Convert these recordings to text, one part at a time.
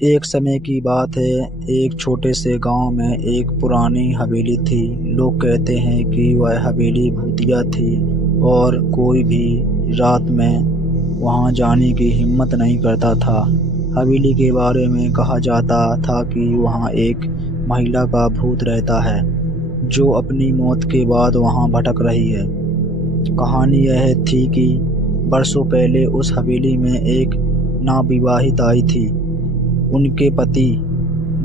एक समय की बात है। एक छोटे से गांव में एक पुरानी हवेली थी। लोग कहते हैं कि वह हवेली भूतिया थी और कोई भी रात में वहां जाने की हिम्मत नहीं करता था। हवेली के बारे में कहा जाता था कि वहां एक महिला का भूत रहता है जो अपनी मौत के बाद वहां भटक रही है। कहानी यह थी कि बरसों पहले उस हवेली में एक नवविवाहित आई थी। उनके पति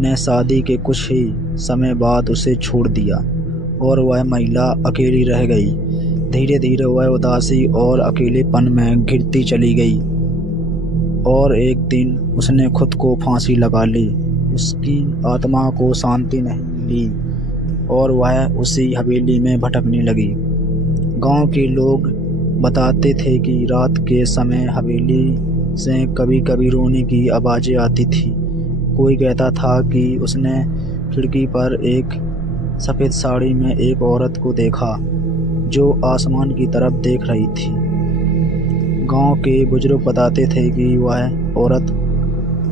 ने शादी के कुछ ही समय बाद उसे छोड़ दिया और वह महिला अकेली रह गई। धीरे धीरे वह उदासी और अकेलेपन में घिरती चली गई और एक दिन उसने खुद को फांसी लगा ली। उसकी आत्मा को शांति नहीं मिली और वह उसी हवेली में भटकने लगी। गांव के लोग बताते थे कि रात के समय हवेली से कभी कभी रोने की आवाज़ें आती थी। कोई कहता था कि उसने खिड़की पर एक सफ़ेद साड़ी में एक औरत को देखा जो आसमान की तरफ देख रही थी। गांव के बुजुर्ग बताते थे कि वह औरत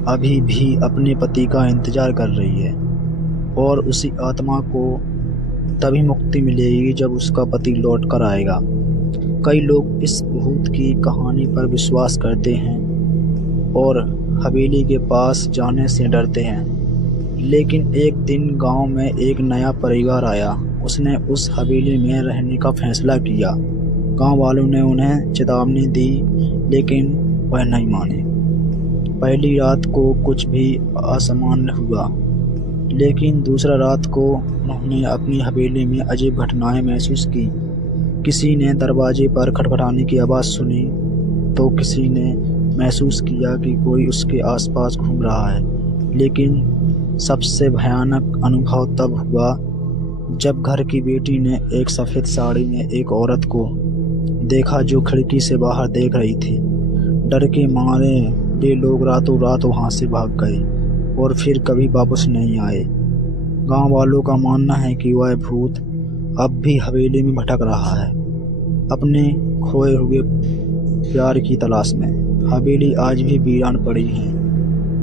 अभी भी अपने पति का इंतजार कर रही है और उसी आत्मा को तभी मुक्ति मिलेगी जब उसका पति लौट कर आएगा। कई लोग इस भूत की कहानी पर विश्वास करते हैं और हवेली के पास जाने से डरते हैं। लेकिन एक दिन गांव में एक नया परिवार आया। उसने उस हवेली में रहने का फैसला किया। गांव वालों ने उन्हें चेतावनी दी लेकिन वह नहीं माने। पहली रात को कुछ भी असामान्य हुआ, लेकिन दूसरा रात को उन्होंने अपनी हवेली में अजीब घटनाएं महसूस की। किसी ने दरवाजे पर खटखटाने की आवाज़ सुनी तो किसी ने महसूस किया कि कोई उसके आसपास घूम रहा है। लेकिन सबसे भयानक अनुभव तब हुआ जब घर की बेटी ने एक सफ़ेद साड़ी में एक औरत को देखा जो खिड़की से बाहर देख रही थी। डर के मारे वे लोग रातों रात वहां से भाग गए और फिर कभी वापस नहीं आए। गांव वालों का मानना है कि वह भूत अब भी हवेली में भटक रहा है, अपने खोए हुए प्यार की तलाश में। हवेली आज भी वीरान पड़ी है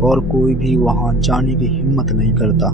और कोई भी वहां जाने की हिम्मत नहीं करता।